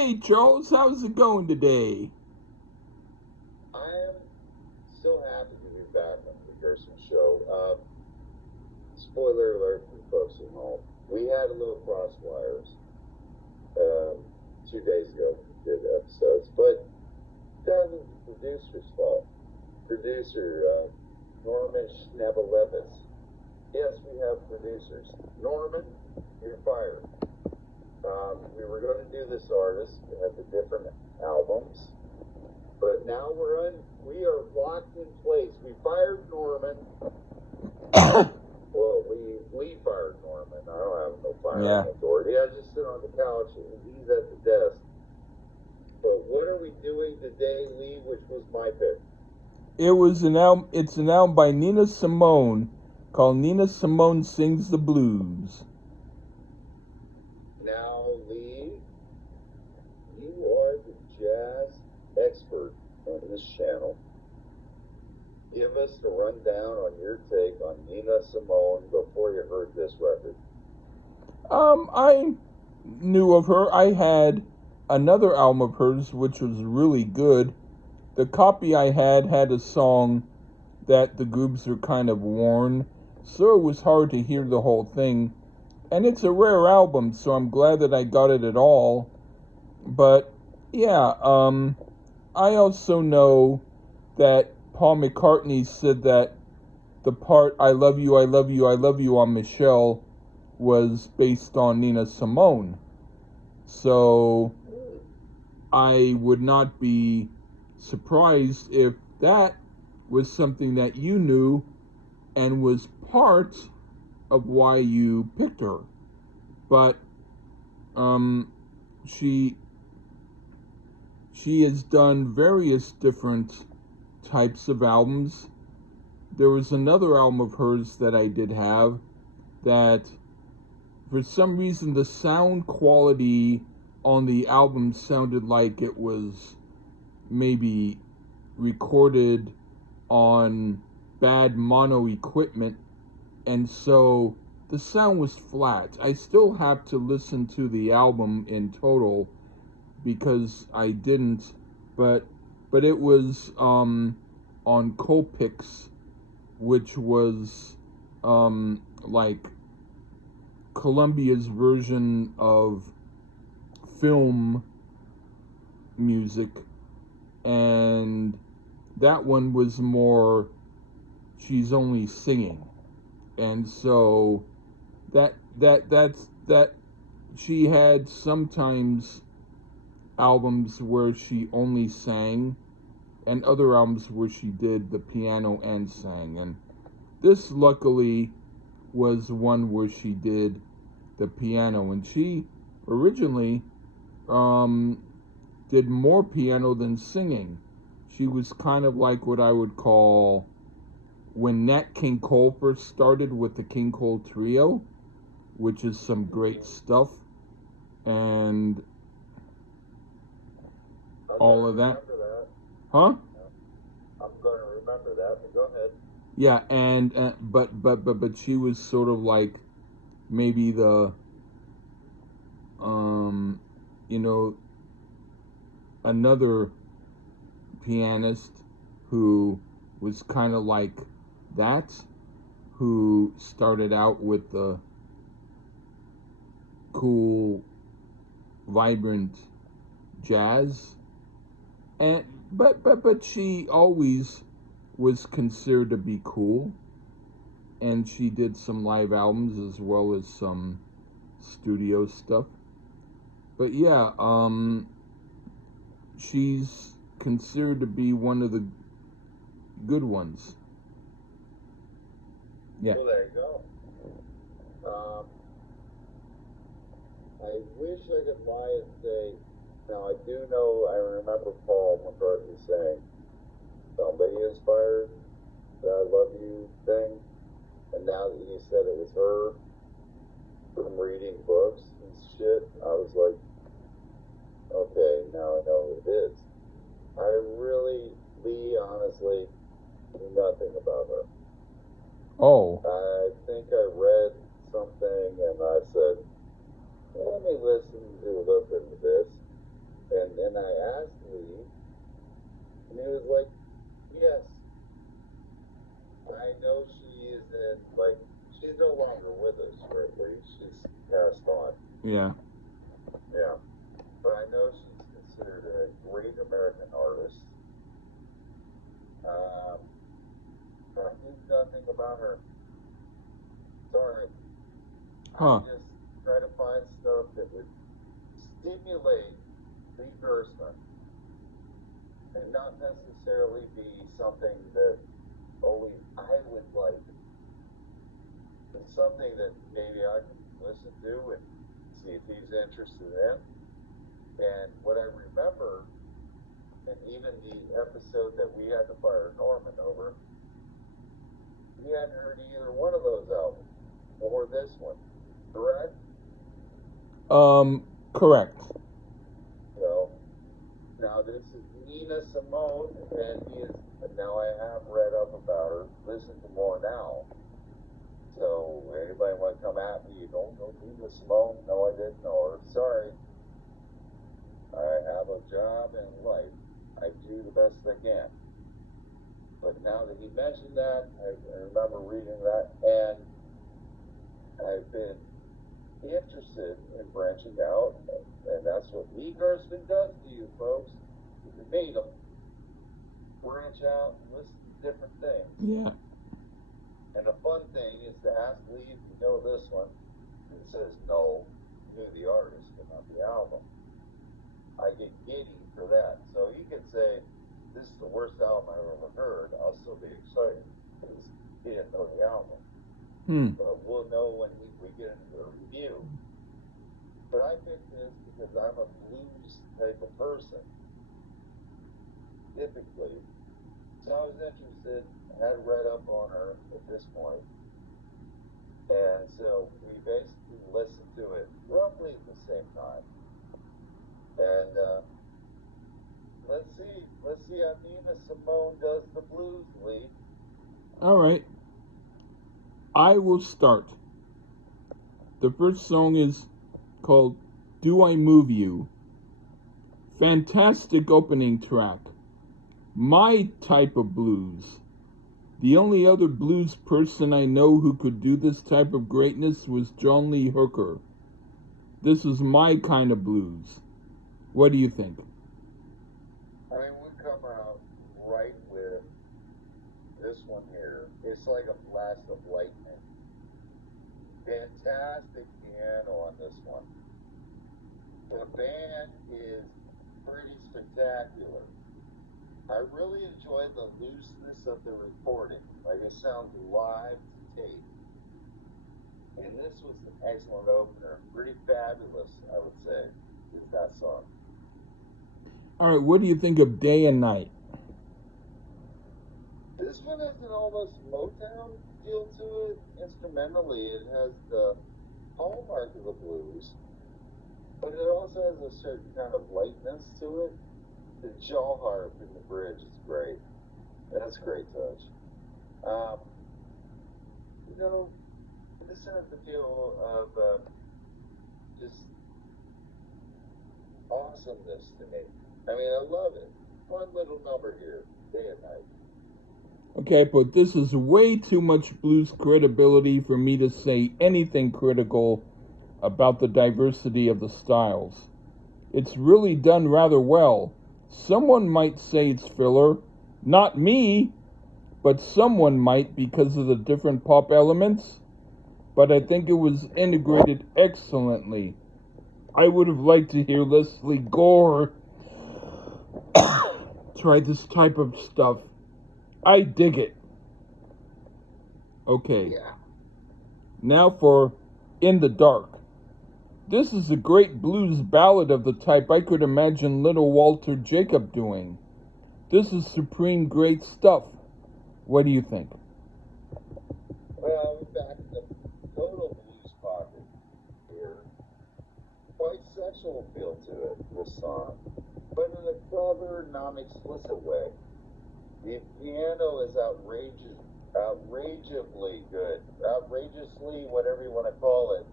Hey, Charles, how's it going today? I am so happy to be back on the Gerson show. Spoiler alert for folks at home. We had a little crosswires um, 2 days ago when we did episodes, but that was the producer's fault. Producer Norman Schneebelevis. Yes, we have producers. Norman, you're fired. We were going to do this artist at the different albums. But now we are locked in place. We fired Norman. Well, we fired Norman. I don't have no firing Yeah. authority. I just sit on the couch and he's at the desk. But what are we doing today, Lee, which was my pick? It's an album by Nina Simone called Nina Simone Sings the Blues. Now, Lee, you are the jazz expert on this channel. Give us the rundown on your take on Nina Simone before you heard this record. I knew of her. I had another album of hers which was really good. The copy I had a song that the grooves were kind of worn, so it was hard to hear the whole thing. And it's a rare album, so I'm glad that I got it at all. But yeah, I also know that Paul McCartney said that the part I love you, I love you, I love you on Michelle was based on Nina Simone. So I would not be surprised if that was something that you knew and was part of why you picked her. But um, she she has done various different types of albums. There was another album of hers that I did have that for some reason the sound quality on the album sounded like it was maybe recorded on bad mono equipment, and so the sound was flat. I still have to listen to the album in total because I didn't, but it was on Colpix, which was like Columbia's version of film music, and that one was more she's only singing, and so that she had sometimes albums where she only sang and other albums where she did the piano and sang, and this luckily was one where she did the piano, and she originally did more piano than singing. She was kind of like what I would call when Nat King Cole first started with the King Cole Trio, which is some great stuff, and all of that. Huh? I'm going to remember that, but go ahead. Yeah, and but she was sort of like maybe the you know, another pianist who was kind of like that, who started out with the cool, vibrant jazz, and but she always was considered to be cool, and she did some live albums as well as some studio stuff. But yeah, she's considered to be one of the good ones. Yeah. Well, there you go. I wish I could lie and say, now I do know, I remember Paul McCartney saying, somebody inspired the I love you thing, and now that you said it was her from reading books and shit, I was like, okay, now I know who it is. I really, Lee, honestly, knew nothing about her. Oh. I think I read something and I said, let me listen to a little bit of this. And I asked Lee, and he was like, yes, I know she isn't, like, she's no longer with us, right, Lee? She's passed on. Yeah. Yeah. But I know she's considered a great American artist. I knew nothing about her. Sorry. Huh. I just try to find stuff that would stimulate reimbursement and not necessarily be something that only I would like. It's something that maybe I can listen to and see if he's interested in. And what I remember, and even the episode that we had to fire Norman over, he hadn't heard either one of those albums or this one, correct? Correct. So now this is Nina Simone, and now I have read up about her, listened to more now. So anybody want to come at me, you don't know Nina Simone? No, I didn't know her. Sorry. I have a job and life. I do the best I can. But now that you mentioned that, I remember reading that, and I've been interested in branching out, and that's what Lee Gerstmann does to you folks. If you meet him, branch out and listen to different things. Yeah. And the fun thing is to ask Lee if you know this one, and he says no, you knew the artist, but not the album. I get giddy for that. So he could say, this is the worst album I've ever heard. I'll still be excited because he didn't know the album. But we'll know when we get into a review. But I picked this because I'm a blues type of person, typically. So I was interested, had read up on her at this point. And so we basically listened to it roughly at the same time. And let's see how Nina Simone does the blues, Lee. All right. I will start. The first song is called Do I Move You? Fantastic opening track. My type of blues. The only other blues person I know who could do this type of greatness was John Lee Hooker. This is my kind of blues. What do you think? I mean, we come out right with this one here. It's like a blast of lightning. Fantastic piano on this one. The band is pretty spectacular. I really enjoyed the looseness of the recording. Like it sounds live to tape. And this was an excellent opener. Pretty fabulous, I would say, is that song. All right, what do you think of Day and Night? This one has an almost Motown feel to it. Instrumentally, it has the hallmark of the blues, but it also has a certain kind of lightness to it. The jaw harp in the bridge is great. That's a great touch. You know, this has the feel of just awesomeness to me. I mean, I love it. Fun little number here, Day and Night. Okay, but this is way too much blues credibility for me to say anything critical about the diversity of the styles. It's really done rather well. Someone might say it's filler. Not me, but someone might because of the different pop elements. But I think it was integrated excellently. I would have liked to hear Leslie Gore try this type of stuff. I dig it. Okay. Yeah. Now for In the Dark. This is a great blues ballad of the type I could imagine little Walter Jacob doing. This is supreme great stuff. What do you think? Well, we're back in the total blues pocket here. Quite sexual feel to it, this song, but in a clever, non-explicit way. The piano is outrageously good, outrageously, whatever you want to call it.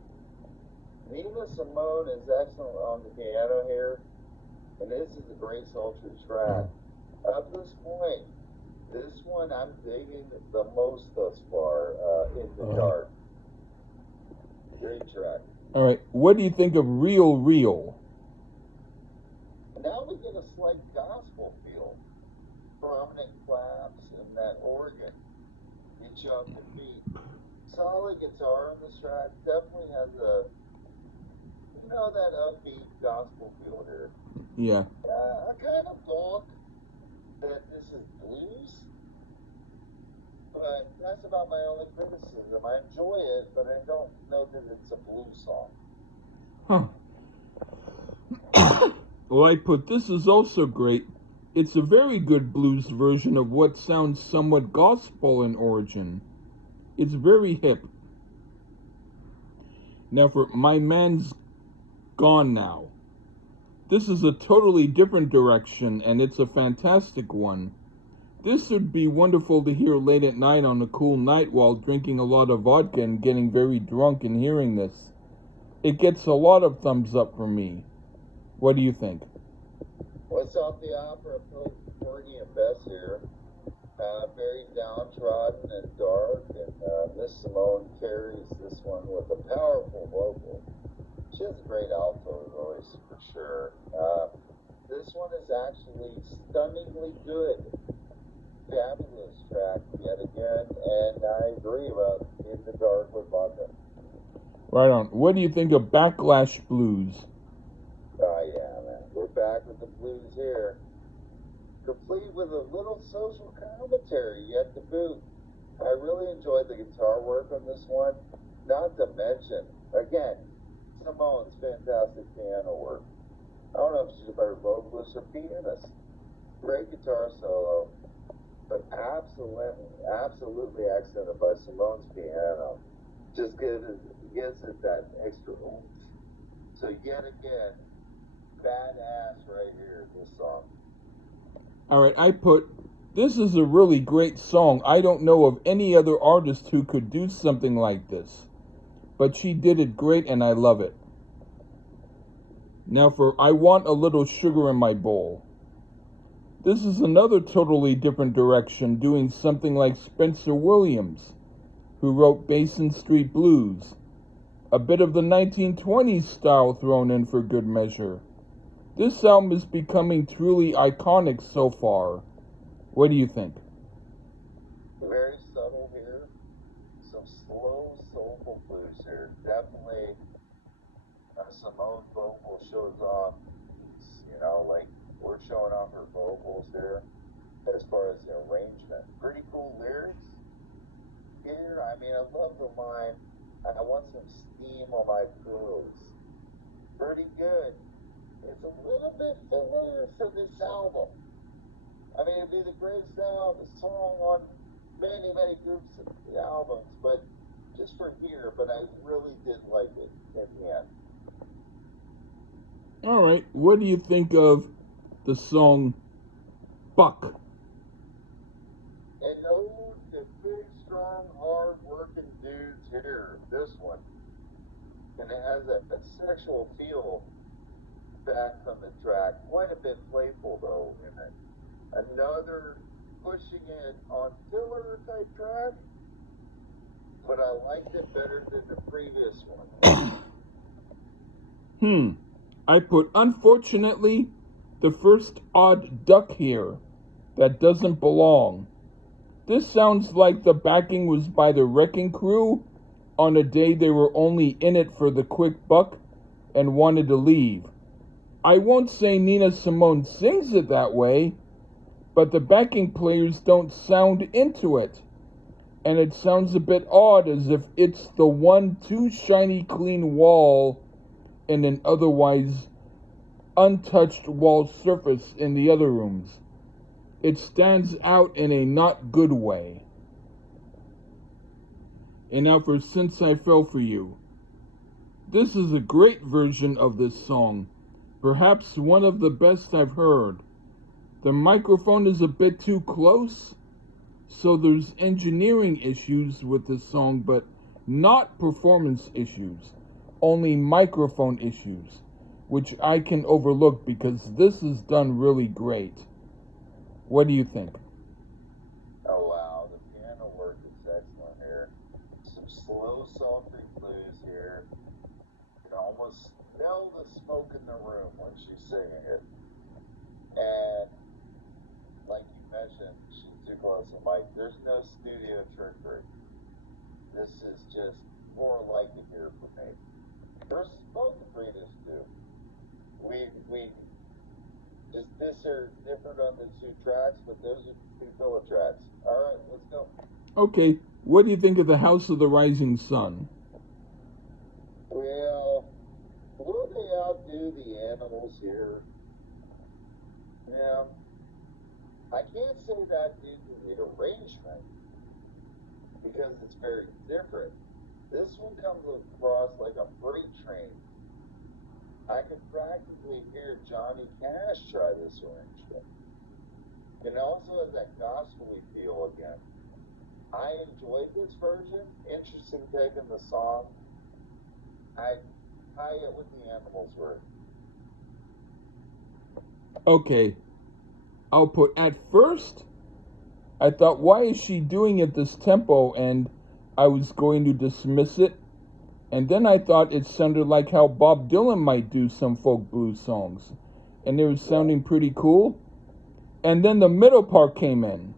Nina Simone is excellent on the piano here, And this is a great sultry track. Up to this point, this one I'm digging the most thus far, In the Dark. Great track. All right, what do you think of Real Real? Now we get a slight gospel feel. Prominent claps and that organ. Get you off your feet. Solid guitar on this track. Definitely has that upbeat gospel feel here. Yeah. I kind of thought that this is blues, but that's about my only criticism. I enjoy it, but I don't know that it's a blues song. Huh. Well, I put this is also great. It's a very good blues version of what sounds somewhat gospel in origin. It's very hip. Now for My Man's Gone Now. This is a totally different direction, and it's a fantastic one. This would be wonderful to hear late at night on a cool night while drinking a lot of vodka and getting very drunk and hearing this. It gets a lot of thumbs up from me. What do you think? What's off the opera of Porgy and Bess here? Very downtrodden and dark, and Miss Simone carries this one with a powerful vocal. She has a great alto voice for sure. This one is actually stunningly good. Fabulous track yet again, and I agree about In the Dark with vodka. Right on. What do you think of Backlash Blues? Yeah, man. We're back with the blues here. Complete with a little social commentary yet to boot. I really enjoyed the guitar work on this one. Not to mention, again, Simone's fantastic piano work. I don't know if she's a better vocalist or pianist. Great guitar solo, but absolutely accented by Simone's piano. Just gives it that extra oomph. So yet again, badass right here, this song. All right, I put, this is a really great song. I don't know of any other artist who could do something like this. But she did it great and I love it. Now for I Want a Little Sugar in My Bowl. This is another totally different direction, doing something like Spencer Williams, who wrote Basin Street Blues. A bit of the 1920s style thrown in for good measure. This album is becoming truly iconic so far. What do you think? Very subtle here. Some slow, soulful blues here. Definitely Simone vocal shows off. Like we're showing off her vocals here as far as the arrangement. Pretty cool lyrics here. I mean, I love the line, I want some steam on my clothes. Pretty good. It's a little bit familiar for this album. I mean, it'd be the greatest song on many, many groups of albums, but just for here, but I really did like it in the end. All right, what do you think of the song Buck? And ode to big, strong, hard-working dudes here, this one. And it has a sexual feel back from the track. Quite a bit playful, though, in it. Another pushing it on filler type track, but I liked it better than the previous one. I put, unfortunately, the first odd duck here that doesn't belong. This sounds like the backing was by the Wrecking Crew on a day they were only in it for the quick buck and wanted to leave. I won't say Nina Simone sings it that way, but the backing players don't sound into it. And it sounds a bit odd, as if it's the one too shiny clean wall in an otherwise untouched wall surface in the other rooms. It stands out in a not good way. And now for Since I Fell For You. This is a great version of this song, perhaps one of the best I've heard. The microphone is a bit too close, so there's engineering issues with this song, but not performance issues, only microphone issues. which I can overlook because this is done really great. What do you think? Oh wow, the piano work is excellent here. Some slow, sultry blues here. You can almost smell the smoke in the room when she's singing it. And like you mentioned, she's too close to the mic. There's no studio trickery. This is just more like it here for me. Versus both the previous two. We just this are different on the two tracks, but those are two filler tracks. All right, let's go. Okay, what do you think of the House of the Rising Sun? Well, will they outdo the Animals here? Yeah. I can't say that due to the arrangement because it's very different. This one comes across like a freight train. I could practically hear Johnny Cash try this arrangement. And also has that gospel-y feel again. I enjoyed this version. Interesting take on the song. I tie it with the Animals version. Okay, I'll put at first, I thought, why is she doing it this tempo? And I was going to dismiss it. And then I thought it sounded like how Bob Dylan might do some folk blues songs. And it was sounding pretty cool. And then the middle part came in.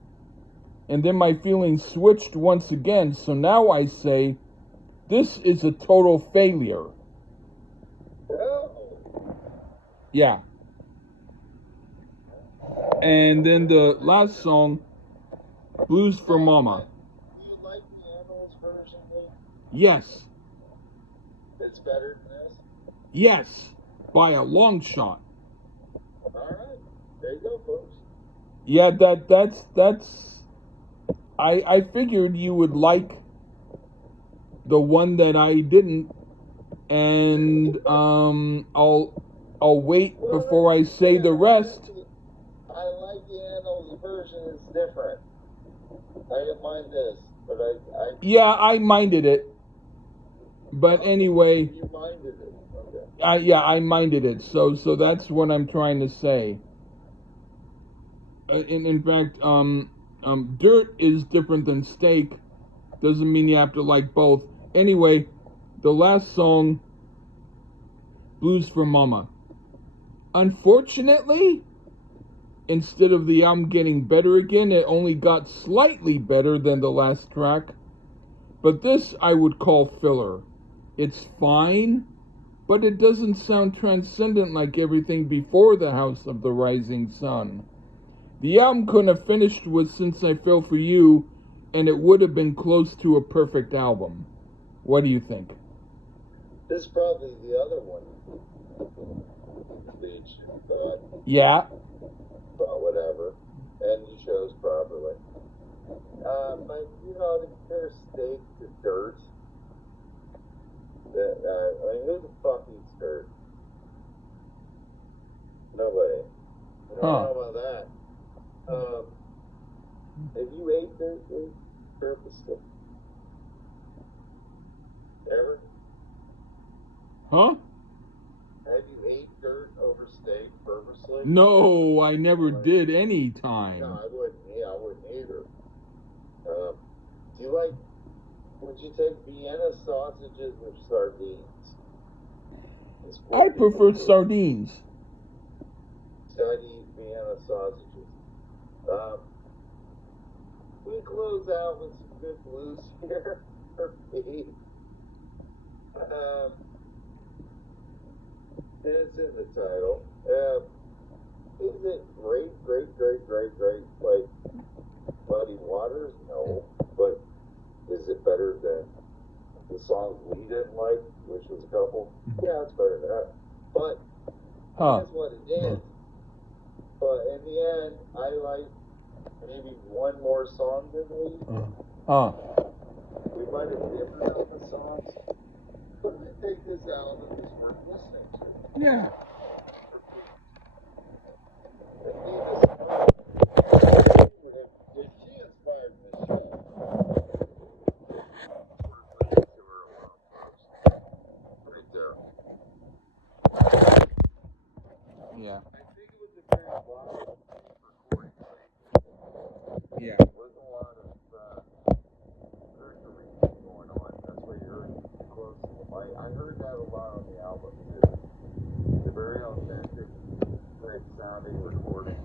And then my feelings switched once again. So now I say, this is a total failure. Yeah. And then the last song, Blues for Mama. Do you like the Animals version? Yes. It's better than this? Yes. By a long shot. All right. There you go, folks. Yeah, that's I figured you would like the one that I didn't, and I'll wait before I say the rest. I like the Animals version. It's different. I didn't mind this, but I Yeah, I minded it. But anyway, you minded it. Okay. I minded it. So that's what I'm trying to say. In fact, dirt is different than steak. Doesn't mean you have to like both. Anyway, the last song, Blues for Mama. Unfortunately, instead of the album getting better again, it only got slightly better than the last track. But this I would call filler. It's fine, but it doesn't sound transcendent like everything before the House of the Rising Sun. The album couldn't have finished with Since I Fell for You, and it would have been close to a perfect album. What do you think? This is probably the other one. Speech, Yeah. But whatever. And you chose properly. But, you know, to compare steak to dirt, I mean, who the fuck eats dirt? Nobody. I don't know about that. Have you ate dirt purposely? Ever? Huh? Have you ate dirt over steak purposely? No, I never did any time. No, I wouldn't. Yeah, I wouldn't either. Do you like? Would you take Vienna sausages or sardines? I prefer sardines. So I'd eat Vienna sausages. We close out with some good blues here for me. And it's in the title. Is it great, like Muddy Waters? No. But is it better than the songs we didn't like, which was a couple? Yeah, it's better than that. But that's what it is. But in the end, I like maybe one more song than we. We might have different on the songs. But I think this album is worth listening to. Yeah. If she inspired Michelle, right there. lot of recording Yeah. There was a lot of surgery going on. That's why you're close to the mic. I heard that a lot on the album too. The very authentic, great sounding recording.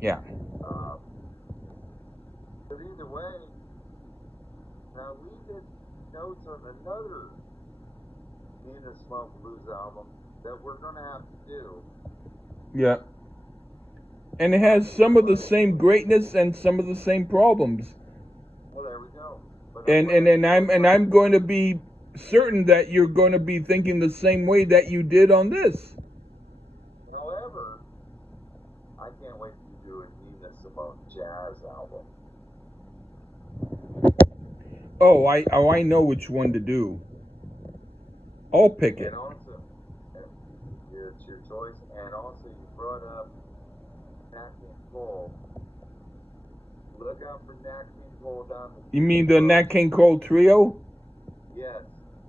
Yeah. But either way, now we did notes on another Nina Smoke Blues album that we're gonna have to do. Yeah. And it has some of the same greatness and some of the same problems. Well, there we go. But I'm going to be certain that you're going to be thinking the same way that you did on this. However, I can't wait to do a Nina Simone jazz album. Oh, I know which one to do. I'll pick it. And also, it's your choice. And also, you brought up Nat King Cole. Look out for Nat King Cole down the. You mean the Nat King Cole trio? Yes.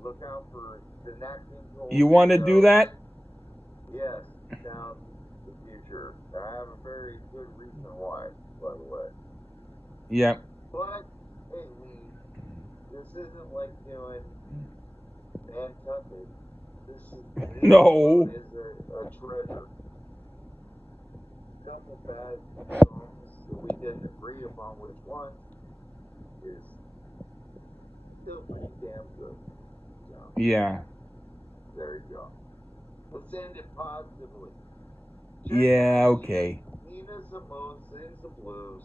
Look out for the Nat King Cole. You want to do that? Yes. Down the future. I have a very good reason why, by the way. Yeah. But hey, this isn't like doing Nantucket. This No. is a treasure. A couple bad songs that we didn't agree upon which one is still pretty damn good. So, Yeah. there you go. Let's end it positively. Yeah, okay. Nina Simone sings the blues.